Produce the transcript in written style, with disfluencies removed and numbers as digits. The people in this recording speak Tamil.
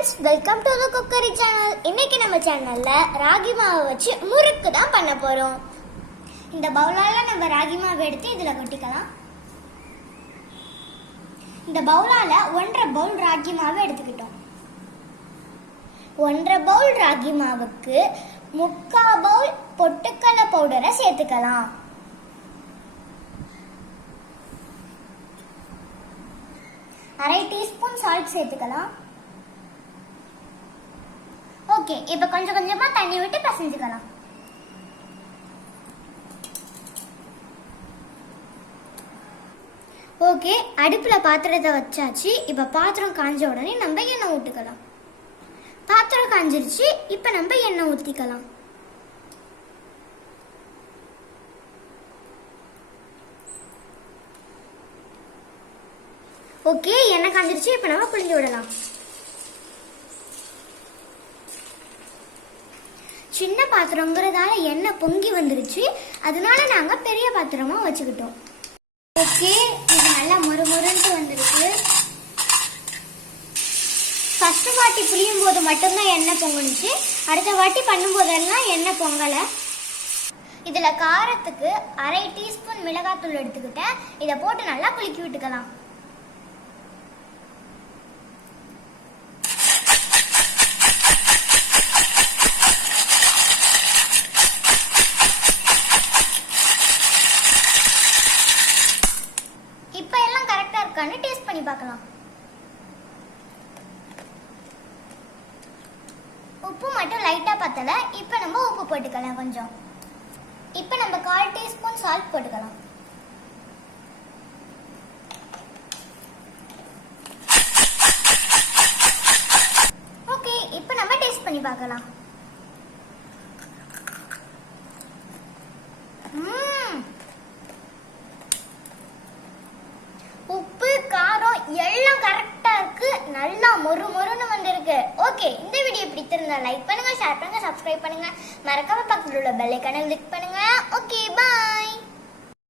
Friends, welcome to the cookery channel. இன்னைக்கு நம்ம சேனல்ல ராகி மாவை வச்சு முறுக்கு தான் பண்ண போறோம். இந்த பவுலால நம்ம ராகி மாவை எடுத்து இதுல கொட்டிக்கலாம். இந்த பவுலால 1.5 பவுல் ராகி மாவை எடுத்துக்கிட்டோம். 1.5 பவுல் ராகி மாவுக்கு 3/4 பவுல் பொட்டுக்கடலை பவுடரை சேர்த்துக்கலாம். அரை டீஸ்பூன் சால்ட் சேர்த்துக்கலாம். ஓகே, இப்போ கொஞ்சம் கொஞ்சமா தண்ணி விட்டு பிசைஞ்சுக்கலாம். ஓகே, அடுப்புல பாத்திரத்தை வச்சாச்சு. இப்போ பாத்திரம் காஞ்ச உடனே நம்ம எண்ணெய் ஊற்றிக்கலாம். பாத்திரம் காஞ்சிருச்சு, இப்போ நம்ம எண்ணெய் ஊற்றிக்கலாம். ஓகே, எண்ணெய் காஞ்சிருச்சு, இப்போ நம்ம புளிஞ்சு விடலாம். சின்ன பாத்திரங்கிறதால எண்ணெய் பொங்கி வந்துருச்சு, அதனால நாங்கள் பெரிய பாத்திரமா வச்சுக்கிட்டோம். ஓகே, இது நல்லா மொறுமொறுன்ட்டு வந்துருக்கு. ஃபர்ஸ்ட் வாட்டி புளியும் போது மட்டும்தான் எண்ணெய் பொங்குனுச்சு, அடுத்த வாட்டி பண்ணும்போதெல்லாம் எண்ணெய் பொங்கலை. இதில் காரத்துக்கு அரை டீஸ்பூன் மிளகாத்தூள் எடுத்துக்கிட்டேன். இதை போட்டு நல்லா குலுக்கி விட்டுக்கலாம். இப்போ எல்லாம் கரெக்டா இருக்கான்னு டேஸ்ட் பண்ணி பார்க்கலாம். உப்பு மட்டும் லைட்டா பத்தல. இப்போ நம்ம உப்பு போட்டுக்கலாம் கொஞ்சம். இப்போ நம்ம 1/4 டீஸ்பூன் சால்ட் போட்டுக்கலாம். ஓகே, இப்போ நம்ம டேஸ்ட் பண்ணி பார்க்கலாம். உப்பு காரம் எல்லாம் கரெக்டா இருக்கு. நல்லா மொறுன்னு வந்திருக்கு. ஓகே, இந்த வீடியோ பிடிச்சிருந்தா லைக் பண்ணுங்க, ஷேர் பண்ணுங்க, சப்ஸ்கிரைப் பண்ணுங்க. மறக்காம பக்கத்துல உள்ள பெல் ஐகானை கிளிக் பண்ணுங்க. Okay, by.